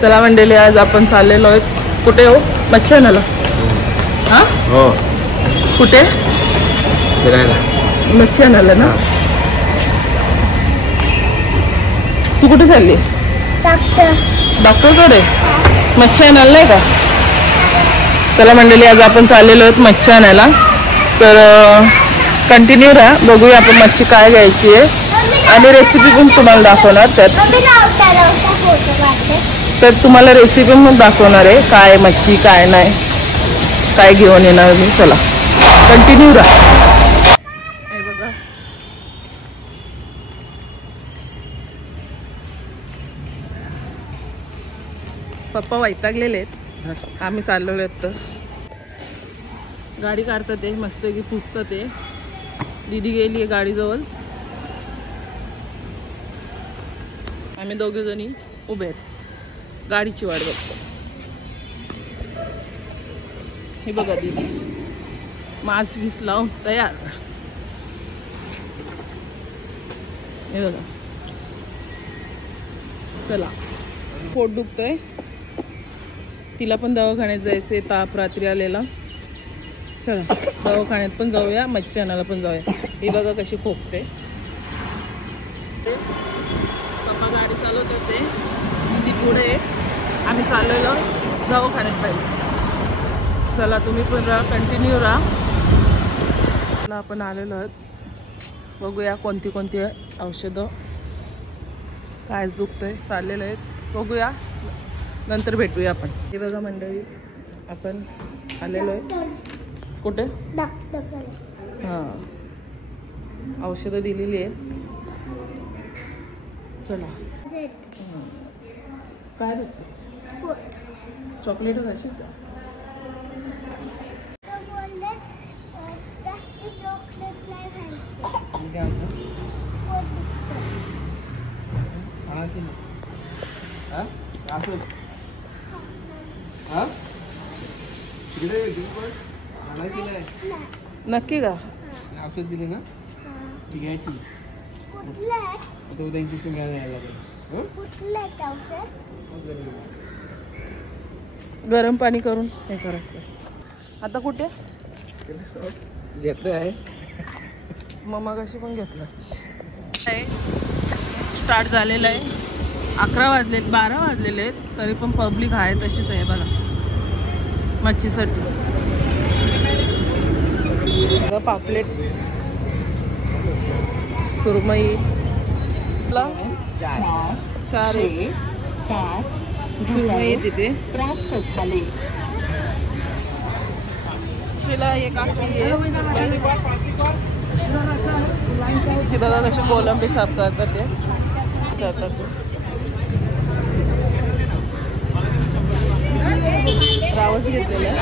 चला मंडळी, आज आपण चाललेलो आहोत कुठे हो? मच्छी आणायला. हा हो, कुठे? फिरायला. मच्छी आणायला ना. तू कुठे चालली? डॉक्टरकडे. मच्छी आणायला नाही का? चला मंडळी, आज आपण चाललेलो आहोत मच्छी आणायला. तर कंटिन्यू राहा, बघूया आपण मच्छी काय घ्यायची आहे आणि रेसिपी पण तुम्हाला दाखवणार त्यात. तर तुम्हाला रेसिपी पण दाखवणार आहे, काय मच्छी काय नाही, काय घेऊन येणार मी. चला कंटिन्यू राहा. हे बघा, पप्पा वैतागलेले आहेत. आम्ही चाललेलो आहेत तर गाडी काढतात ते मस्त की पुसतात ते. दीदी गेली आहे गाडीजवळ, आम्ही दोघे जणी उभे आहेत, गाडीची वाट बघतो. हे बघा दीदी मास्क बीस लावून तयार. हे बघा, चला. पोट दुखतंय, तिला पण दवाखान्यात जायचंय, ताप रात्री आलेला. चला दवाखान्यात पण जाऊया, मच्छी आणायला पण जाऊया. ही बघा कशी खोकते. पप्पा गाडी चालवत होते, ती पुढे, आम्ही चाललेलो दवाखान्यात पाहिजे. चला तुम्ही पण राहा, कंटिन्यू राहा. आपण आलेलो आहोत, बघूया कोणती कोणती औषधं, काय दुखतंय चाललेलं आहेत, बघूया नंतर भेटूया आपण. हे बघा मंडळी, आपण आलेलो आहे कुठे? हां, औषधं दिलेली आहेत. चला. काय दुखतं? चॉकलेट खाशील का? नक्की का? औषध दिले ना, ती घ्यायची. उद्या इंजेक्शन घ्यायला यायला लागेल. गरम पाणी करून हे करायचं. आता कुठे घेतलं आहे? मम्मा कशी पण घेतलं. स्टार्ट झालेलं आहे, 11 वाजलेत, 12 वाजलेले आहेत, तरी पण पब्लिक आहे तशीच आहे बघा मच्छीसाठी. पापलेट, सुरमई, 4 सुरमई तिथे. शिला एक आखी बघा कसे कोलंबी साफ करतात ते रावस घेतलेलं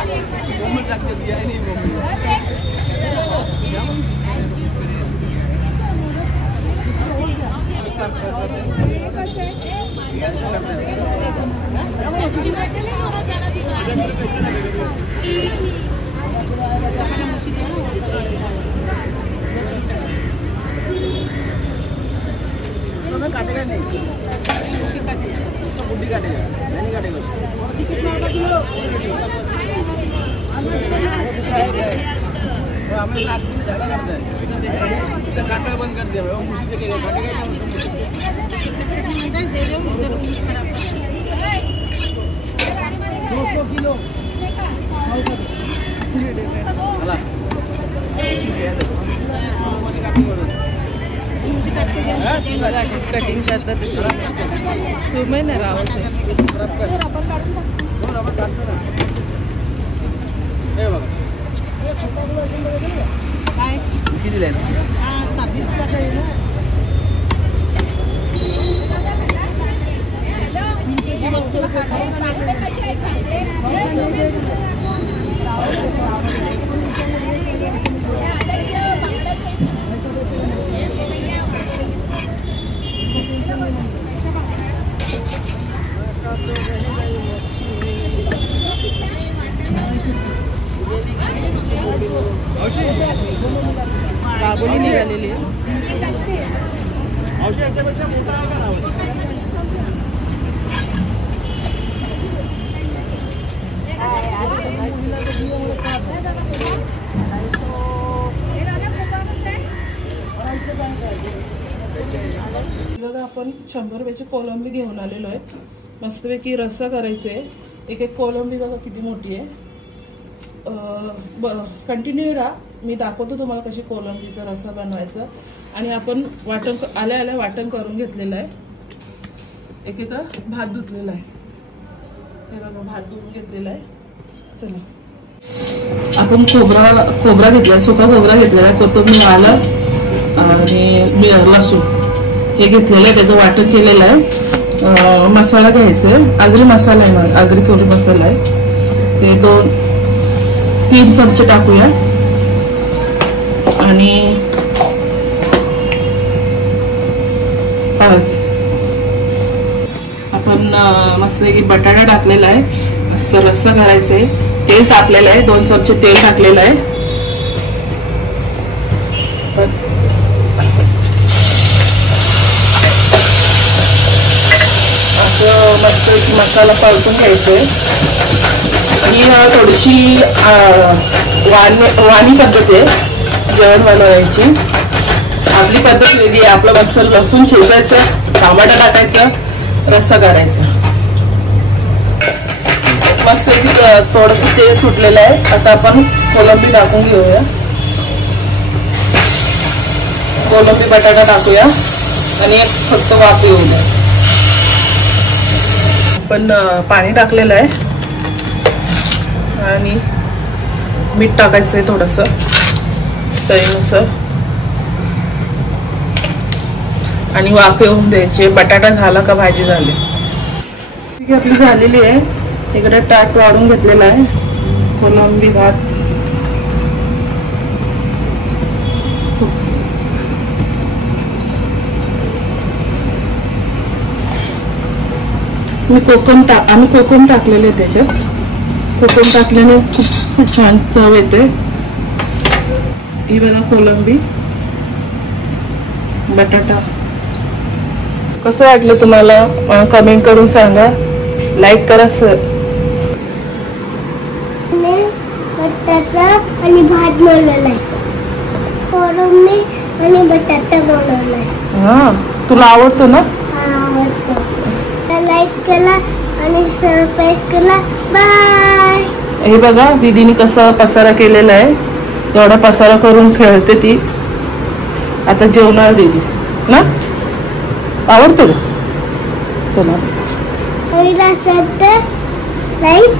काटा बंद कर दिया 200 किलो कटिंग करतात सुरमई ना रावस काबुली निघालेली आहे. आपण 100 रुपयाची कोलंबी घेऊन आलेलो आहे. मस्तपैकी रस्सा करायचा आहे. एक एक कोलंबी बघा किती मोठी आहे. कंटिन्यू राहा, मी दाखवतो तुम्हाला कशी कोलंबीचा रस्सा बनवायचा. आणि आपण आल्या आल्या वाटण करून घेतलेलं आहे. एकेका भात धुतलेला आहे. हे बघा भात धुवून घेतलेला आहे. चला आपण खोबरा घेतला, सुका खोबरा घेतलेला आहे, कोथिंबीर, आलं आणि लसूण हे घेतलेलं आहे. त्याचं वाटण केलेलं आहे. मसाला घ्यायचा आहे. आगरी मसाला आहे, आगरी कोळी मसाला आहे. ते 2-3 चमचे टाकूया. आणि हळद. आपण मस्तपैकी बटाटा टाकलेला आहे. मस्त रस्सा करायचा आहे. तेल टाकलेलं आहे, 2 चमचे तेल टाकलेलं आहे. असं मस्त मसाला परतून घ्यायचंय. ही थोडीशी वाणी पद्धत आहे जेवण बनवायची. आपली पद्धत वेगळी आहे. आपलं मस्त लसूण शिजायचं, टमाटा टाकायचं, रस्सा करायचा. मस्त थोडस तेल सुटलेलं आहे. आता आपण कोलंबी टाकून घेऊया. कोलंबी बटाटा टाकूया आणि फक्त वाफ येऊ द्या. आपण पाणी टाकलेलं आहे आणि मीठ टाकायचं आहे थोडस चवीनुसार आणि वाफ येऊन द्यायची. बटाटा झाला का भाजी झाली. ठीक आहे, आपली झालेली आहे. इकडे ताट वाढून घेतलेला आहे. कोलंबी भात आम्ही कोकम टाकलेले त्याच्यात. कोकम टाकल्याने खूप छान चव येते. ही बघा कोलंबी बटाटा. कसं वाटलं तुम्हाला कमेंट करून सांगा. लाईक करा. बटाटा आणि भात बनवलाय. कोलंबी आणि बटाटा बनवलाय. हा, तुला आवडतो ना? आवडतो. लाईक केला आणि सबस्क्राईब केला. बाय. हे बघा दीदीने कसा पसारा केलेला आहे. एवढा पसारा करून खेळते ती. आता जेवणार दीदी ना. आवडतो का? चला लाईक